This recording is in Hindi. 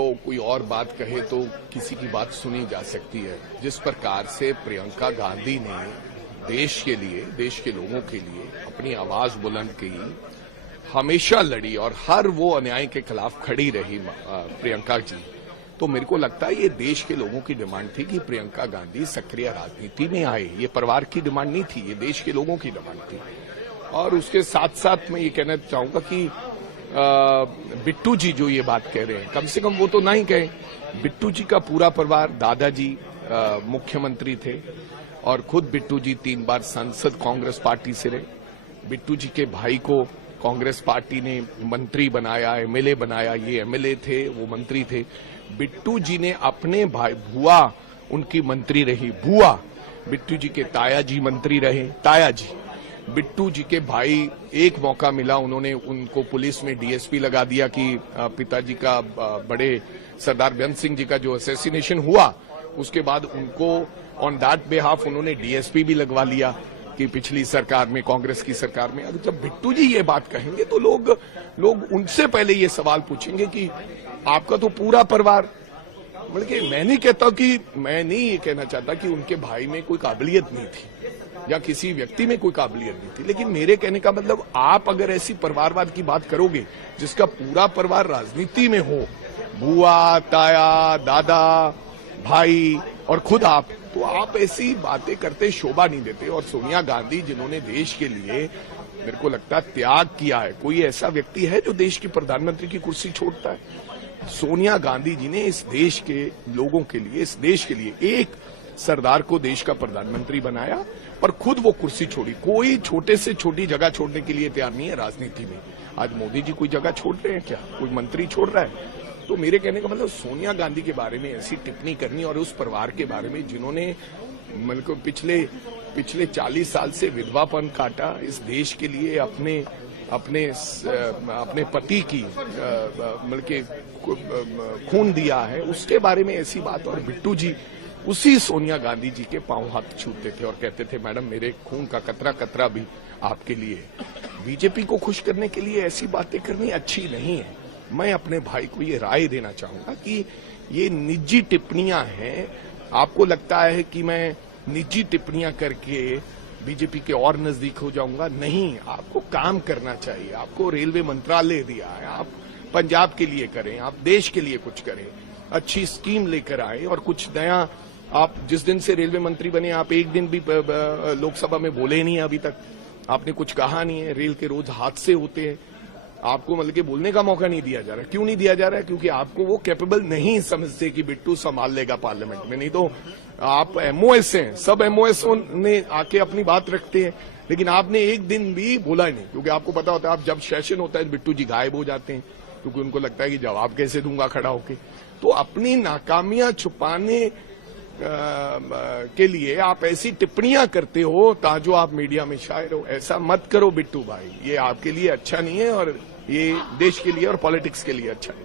तो कोई और बात कहे तो किसी की बात सुनी जा सकती है। जिस प्रकार से प्रियंका गांधी ने देश के लिए, देश के लोगों के लिए अपनी आवाज बुलंद की, हमेशा लड़ी और हर वो अन्याय के खिलाफ खड़ी रही प्रियंका जी, तो मेरे को लगता है ये देश के लोगों की डिमांड थी कि प्रियंका गांधी सक्रिय राजनीति में आए। ये परिवार की डिमांड नहीं थी, ये देश के लोगों की डिमांड थी। और उसके साथ साथ मैं ये कहना चाहूंगा कि बिट्टू जी जो ये बात कह रहे हैं, कम से कम वो तो नहीं कहें। बिट्टू जी का पूरा परिवार, दादाजी मुख्यमंत्री थे और खुद बिट्टू जी 3 बार सांसद कांग्रेस पार्टी से रहे। बिट्टू जी के भाई को कांग्रेस पार्टी ने मंत्री बनाया, एमएलए बनाया। ये एमएलए थे, वो मंत्री थे। बिट्टू जी ने अपने भाई, बुआ उनकी मंत्री रही, बुआ। बिट्टू जी के ताया जी मंत्री रहे, ताया जी। बिट्टू जी के भाई, एक मौका मिला, उन्होंने उनको पुलिस में डीएसपी लगा दिया कि पिताजी का, बड़े सरदार बेअंत सिंह जी का जो असैसिनेशन हुआ, उसके बाद उनको ऑन दैट बिहाफ उन्होंने डीएसपी भी लगवा लिया कि पिछली सरकार में, कांग्रेस की सरकार में। अगर जब बिट्टू जी ये बात कहेंगे तो लोग उनसे पहले ये सवाल पूछेंगे कि आपका तो पूरा परिवार, बल्कि मैं नहीं कहता कि, मैं नहीं ये कहना चाहता कि उनके भाई में कोई काबिलियत नहीं थी या किसी व्यक्ति में कोई काबिलियत नहीं थी, लेकिन मेरे कहने का मतलब, आप अगर ऐसी परिवारवाद की बात करोगे जिसका पूरा परिवार राजनीति में हो, बुआ, ताया, दादा, भाई और खुद आप, तो आप ऐसी बातें करते शोभा नहीं देते। और सोनिया गांधी जिन्होंने देश के लिए, मेरे को लगता है, त्याग किया है, कोई ऐसा व्यक्ति है जो देश की प्रधानमंत्री की कुर्सी छोड़ता है? सोनिया गांधी जी ने इस देश के लोगों के लिए, इस देश के लिए एक सरदार को देश का प्रधानमंत्री बनाया और खुद वो कुर्सी छोड़ी। कोई छोटे से छोटी जगह छोड़ने के लिए तैयार नहीं है राजनीति में। आज मोदी जी कोई जगह छोड़ रहे हैं क्या? कोई मंत्री छोड़ रहा है? तो मेरे कहने का मतलब, सोनिया गांधी के बारे में ऐसी टिप्पणी करनी, और उस परिवार के बारे में जिन्होंने मतलब पिछले 40 साल से विधवापन काटा, इस देश के लिए अपने पति की मतलब खून दिया है, उसके बारे में ऐसी बात। और बिट्टू जी उसी सोनिया गांधी जी के पांव हाथ छूते थे और कहते थे, मैडम मेरे खून का कतरा कतरा भी आपके लिए। बीजेपी को खुश करने के लिए ऐसी बातें करनी अच्छी नहीं है। मैं अपने भाई को ये राय देना चाहूंगा कि ये निजी टिप्पणियां हैं। आपको लगता है कि मैं निजी टिप्पणियां करके बीजेपी के और नजदीक हो जाऊंगा? नहीं, आपको काम करना चाहिए। आपको रेलवे मंत्रालय दिया है, आप पंजाब के लिए करें, आप देश के लिए कुछ करें, अच्छी स्कीम लेकर आए और कुछ नया। आप जिस दिन से रेलवे मंत्री बने, आप एक दिन भी लोकसभा में बोले नहीं अभी तक, आपने कुछ कहा नहीं है। रेल के रोज हादसे होते हैं, आपको मतलब कि बोलने का मौका नहीं दिया जा रहा। क्यों नहीं दिया जा रहा है? क्योंकि आपको वो कैपेबल नहीं समझते कि बिट्टू संभाल लेगा पार्लियामेंट में। नहीं तो आप एमओएस हैं, सब एमओएस ने आके अपनी बात रखते हैं, लेकिन आपने एक दिन भी बोला नहीं, क्योंकि आपको पता होता है आप जब सेशन होता है बिट्टू जी गायब हो जाते हैं, क्योंकि उनको लगता है कि जवाब कैसे दूंगा खड़ा होके। तो अपनी नाकामियां छुपाने के लिए आप ऐसी टिप्पणियां करते हो ताजो आप मीडिया में शायर हो। ऐसा मत करो बिट्टू भाई, ये आपके लिए अच्छा नहीं है और ये देश के लिए और पॉलिटिक्स के लिए अच्छा नहीं।